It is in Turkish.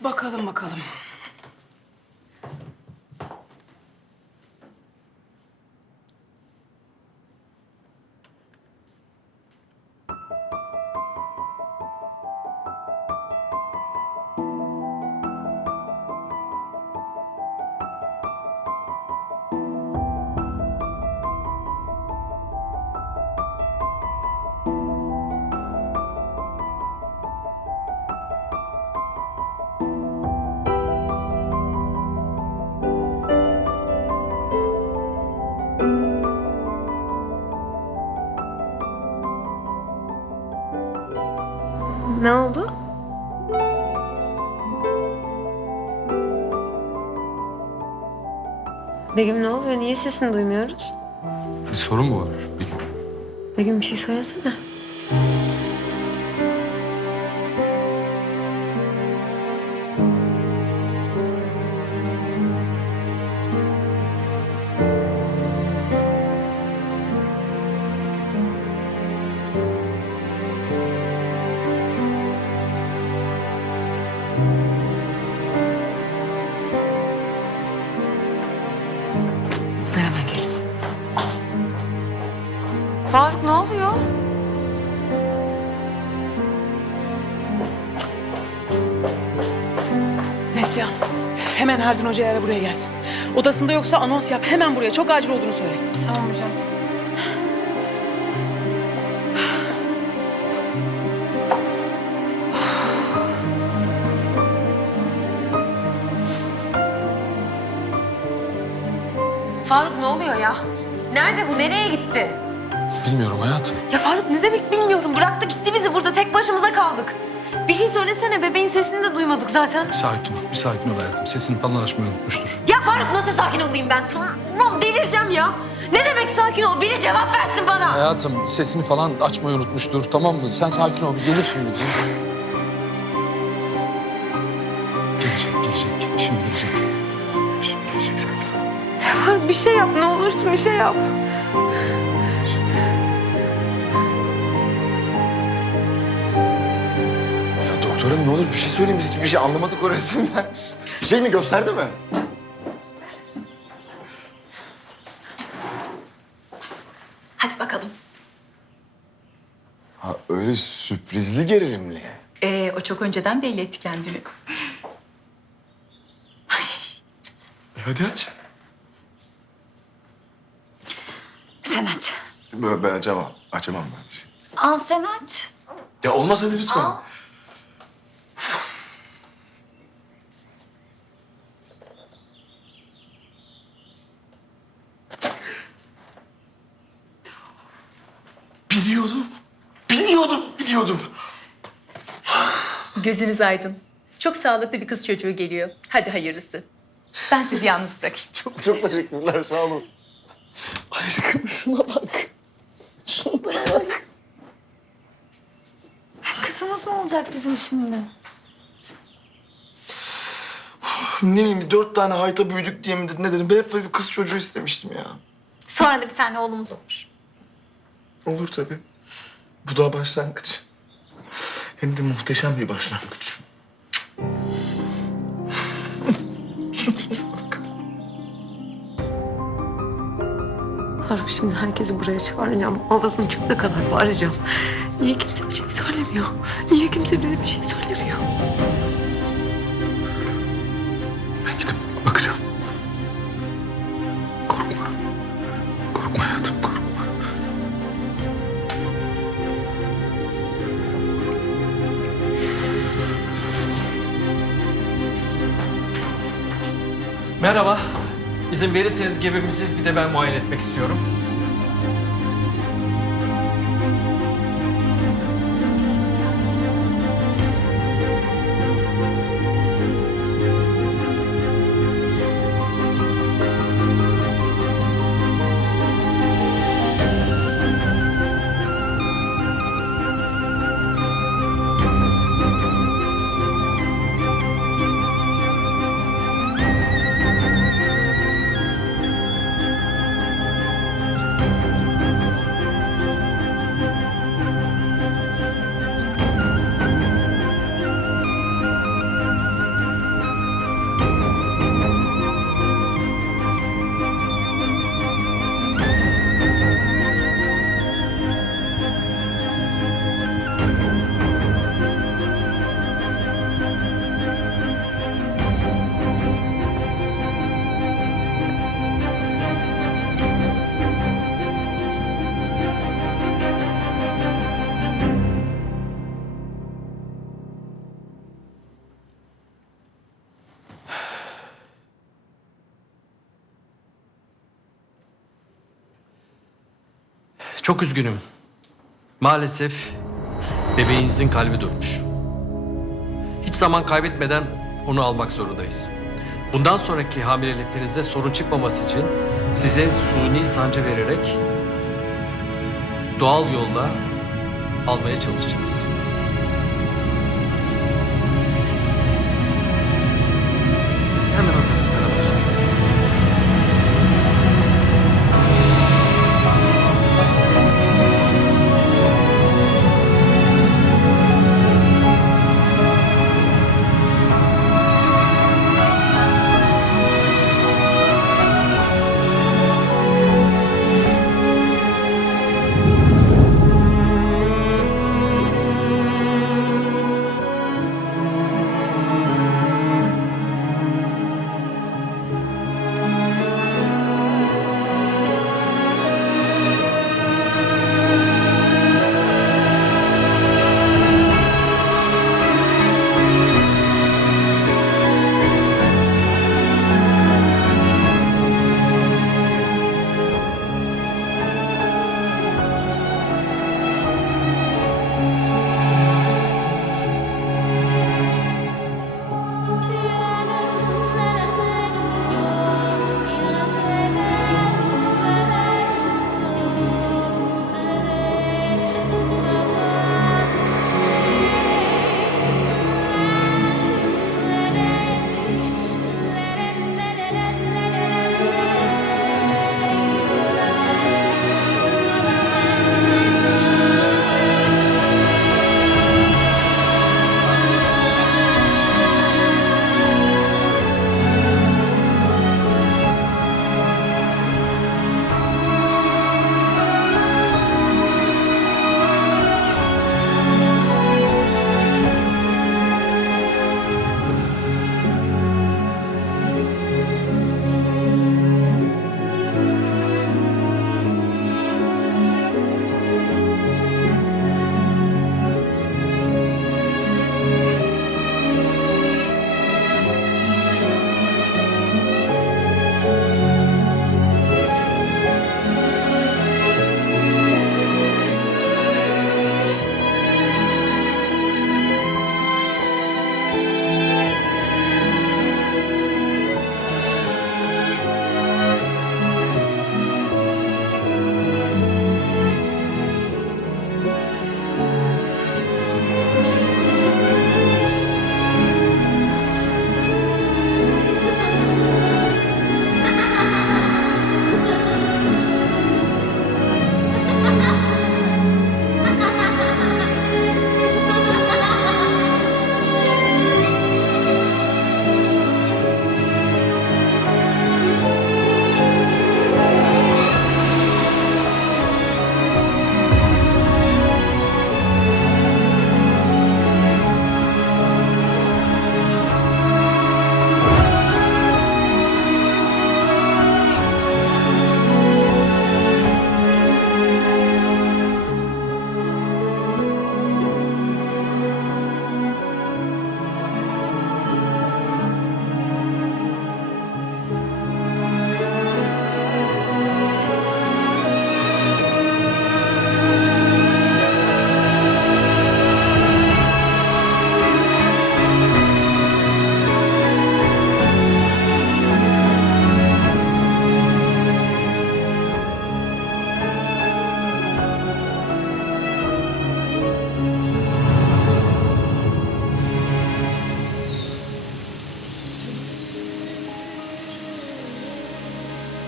Bakalım bakalım. Begüm ne oluyor? Niye sesini duymuyoruz? Bir sorun mu var? Bir Begüm bir şey söylesene. Neslihan, hemen Haldun Hoca'yı ara buraya gelsin. Odasında yoksa anons yap. Hemen buraya. Çok acil olduğunu söyle. Tamam hocam. Faruk ne oluyor ya? Nerede bu? Nereye gitti? Bilmiyorum hayatım. Ya Faruk ne demek bilmiyorum. Bıraktı gitti bizi burada. Tek başımıza kaldık. Şey söylesene. Bebeğin sesini de duymadık zaten. Sakin ol, bir sakin ol hayatım. Sesini falan açmayı unutmuştur. Ya Faruk nasıl sakin olayım ben sana? Ulan delireceğim ya. Ne demek sakin ol? Biri cevap versin bana. Hayatım sesini falan açmayı unutmuştur tamam mı? Sen sakin ol, gelir şimdi. Gelecek, gelecek. Şimdi gelecek. Şimdi gelecek sakin ol. Ya Faruk bir şey yap. Ne olursun bir şey yap. Doktorum ne olur bir şey söyleyin biz hiçbir şey anlamadık o resimden. Bir şey mi gösterdi mi? Hadi bakalım. Ha öyle sürprizli gerilimli. Ee, o çok önceden belli etti kendini. E, hadi aç. Sen aç. Ben, ben açamam. Açamam ben. Al sen aç. Ya olmaz hadi lütfen. Al. Biliyordum. Biliyordum, biliyordum. Gözünüz aydın. Çok sağlıklı bir kız çocuğu geliyor. Hadi hayırlısı. Ben sizi yalnız bırakayım. Çok, çok teşekkürler, sağ olun. Aşkım şuna bak. Şuna bak. Kızımız mı olacak bizim şimdi? Ne bileyim dört tane hayta büyüdük diye mi ne dedim. Ben hep böyle bir kız çocuğu istemiştim ya. Sonra da bir tane oğlumuz olur. Olur tabii. Bu da başlangıç. Hem de muhteşem bir başlangıç. Faruk şimdi herkesi buraya çağıracağım. Avazım çıktığı kadar bağıracağım. Niye kimse bir şey söylemiyor? Niye kimse bize bir şey söylemiyor? Merhaba. İzin verirseniz gebemizi bir de ben muayene etmek istiyorum. Çok üzgünüm. Maalesef bebeğinizin kalbi durmuş. Hiç zaman kaybetmeden onu almak zorundayız. Bundan sonraki hamileliklerinize sorun çıkmaması için size suni sancı vererek doğal yolla almaya çalışacağız.